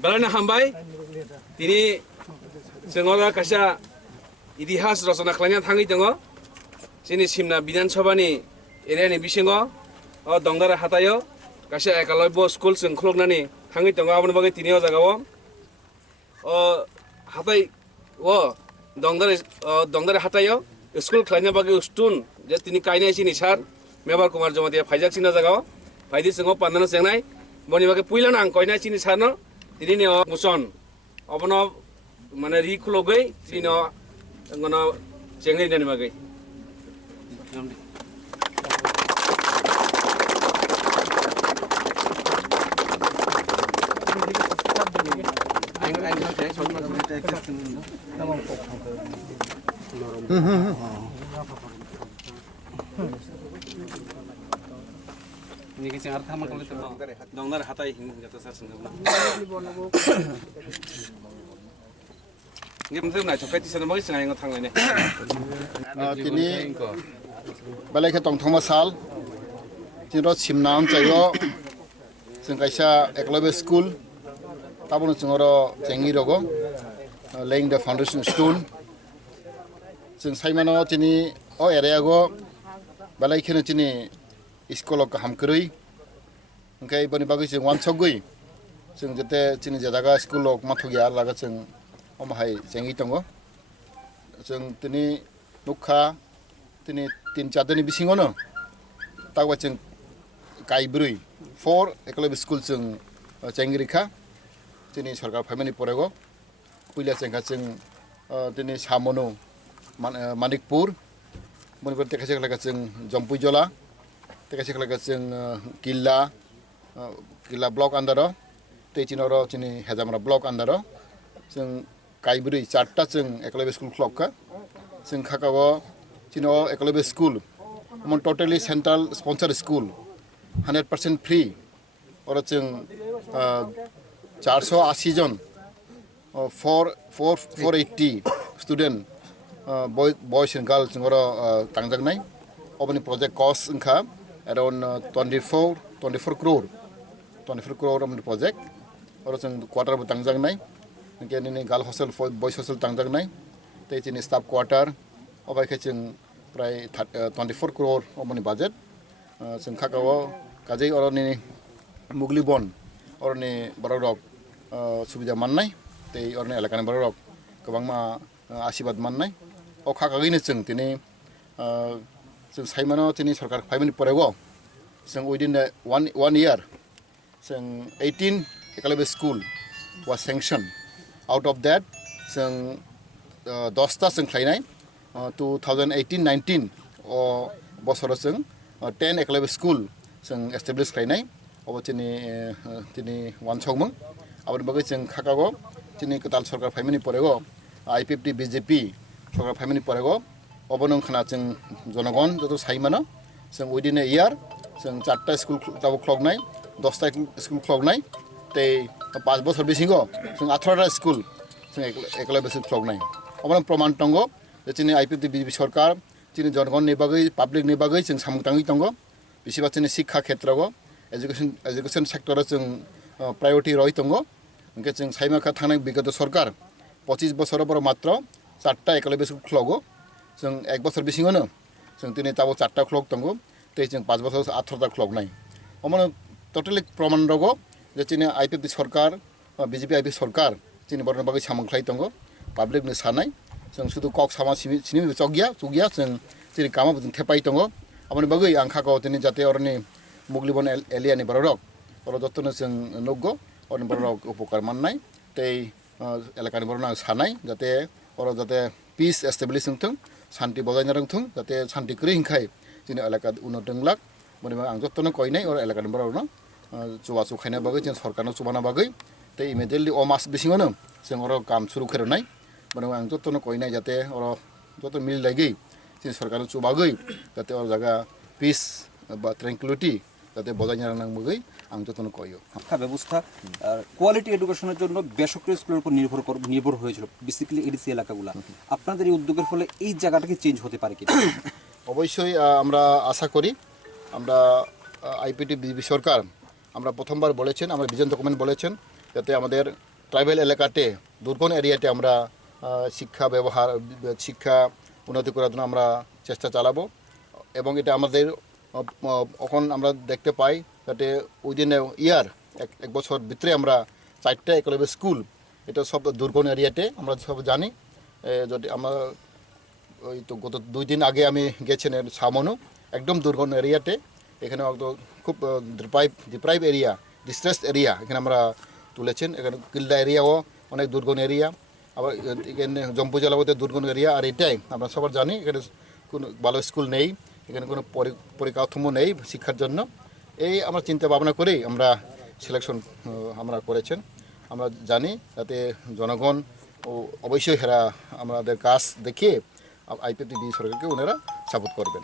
Balana hambai tini sengola kasha idihas rosana khlanya thangi tango sini Simna Bidan Sabhani area ni bisingo o dongdara hatayo kasha Eklavya school sing khloknani thangi tango aboni bagai tini o jagao o hatai o dongdara hatayo school khlanya bagai ustun je tini kainai sini sar Mebar Kumar Jomatia Phaijak sina jagao phaidi singo pandana sengnai boni bagai puilana ang koinai sini sarno tini ne muson obono mane ri khulogai tini no ngono cengri nani bagai ini kisah arta makhluk itu dongdar hatai hingga tersasar sendiri. Ini mungkin nak coba di sana mungkin sengaja ngotang ini. Kini balik ke tong masal, jadi Simna cayo, sengkaisa Eklavya school, tabun cengoro cengi rogo, laying the foundation stone. Seng saya mana cini area go, balik ke cini sekolah ke hamkerui, engkai bani bagus seng wan sogui, seng jete cini jadaga sekolah mathugia laga seng omahai cengi tongo, seng tini nukha, tini tin cadani bisingono, tawa seng kai brui, 4 Eklavya school seng cengi rika, tini sarkar family porego, puila seng tini samono Manikpur, bani berarti kasih laga seng Jampujola. Tekasih laga seng Killa block andaro, te cinoro cini Hezamara block andaro, seng kaiburi charta seng Eklavya school clock ka, seng khakago cino Eklavya school, mon totally central sponsor school, 100% free, ora seng 480 jon, 480 student, boys and girls ngoro tangjak nai, obani project cost engka around 24 crore on the project or some quarter of tangjak nai again in girl hostel boys hostel tangjak nai te in staff quarter of I catching pray 24 crore on the budget some kakao kaji or ni Megliband or ni Barorok subida mannai te or ni alakan Barorok kabangma asibat mannai o kakagin sing tini sing saimano tini sarkar 5 minute porego sing within the one year sing 18 Eklavya school was sanctioned. Out of that sing dosta sing khlainai 2018-19 o bosor sing 10 Eklavya school sing established khlainai obo tini one chongmung abon bagai sing khakago tini ketal sarkar 5 minute porego I50 BJP sarkar 5 minute porego obonon khana sing jonogon joto saimano sing within a year sing 4ta school tabo clock nai 10ta school clock nai te 5 বছর বিসিঙ্গো sing 18ta school sing Eklavya school clock nai obonon proman tongo chini I50 BJP sarkar chini jonogon ni bagai public ni bagai sing samungtangi tongo bisiba chini শিক্ষা ক্ষেত্রগো education sector sing priority roi tongo engke sing saimaka thangnai bigat sarkar 25 বছর পর মাত্র 4ta Eklavya school clock जों 1 বছর बिसिङावनो जों दिनै Tabo 4टा clock दङ ते जों 5 বছर 18टा क्लक नाय अमनो टोटली प्रमाण दगो जे चिनि I50 सरकार बीजेपी I50 सरकार चिनि बरन बागै सामंख्लाय दङ पाब्लिक नि सानाय जों सुदु कक सामा सिनि चगिया जों चिनि कामा जों थेपाय दङ अमनो बागै आं खागाव दिनै जाते अरनि Megliband एलिया नि बररक अर जतनो जों नगो अरनि बररक उपकार माननाय ते एलाकानि बरना सानाय जाते अर जाते peace establishing thung santi bojai narang thung jate santi kri hingkai jini elaka unodeng lak boni ang jottono koinai or elaka number no chuwa chu khaina bagai jen sarkarno chubana bagai te immediately o mas bisingono sing oro kam suru kheronai boni ang jottono koinai jate oro joto mil lagi जों सरकारनो चुबागै जाहाथे और जायगा पिस बा ट्रेंकुलिटी যাতে বজায় রাখা আমি যতন কইও শিক্ষা ব্যবস্থা কোয়ালিটি এডুকেশনের জন্য বেসরকারি স্কুলের উপর নির্ভর হয়েছিল বেসিক্যালি এডিসি এলাকাগুলো আপনাদের এই উদ্যোগের ফলে এই জায়গাটাকে চেঞ্জ হতে পারে কি অবশ্যই আমরা আশা করি আমরা আইপিটি বিজেপি সরকার আমরা প্রথমবার বলেছেন আমরা ভিশন ডকুমেন্ট বলেছেন যাতে আমাদের ট্রাইবাল এলাকাতে দুর্গম এরিয়াতে আমরা শিক্ষা উন্নতি করার জন্য আমরা চেষ্টা চালাবো এবং এটা আমাদের এখন আমরা দেখতে পাই যাতে উইদিন ইয়ার এক বছর ভিতরে আমরা 4টা একলব্য স্কুল এটা সব দুর্গম এরিয়াতে আমরা সব জানি যদি আমরা ওই তো গত 2 দিন আগে আমি গেছেন সামনো একদম দুর্গম এরিয়াতে এখানে খুব ডিপ্রাইভ এরিয়া ডিস্ট্রেস এরিয়া এখানে আমরা তুলেছেন এখানে কিল্ডা এরিয়াও অনেক দুর্গম এরিয়া আবার এখানে জম্পু জেলাতে দুর্গম এরিয়া আর এটাই আমরা সবার জানি এখানে কোনো ভালো স্কুল নেই এখানে কোনো পরিকাঠামো নেই শিক্ষার জন্য এই আমরা চিন্তা ভাবনা করেই আমরা সিলেকশন আমরা করেছেন আমরা জানি যাতে জনগণ অবশ্যই এরা আমাদের কাজ দেখে আইপিটি সরকারকে ওনারা সাপোর্ট করবেন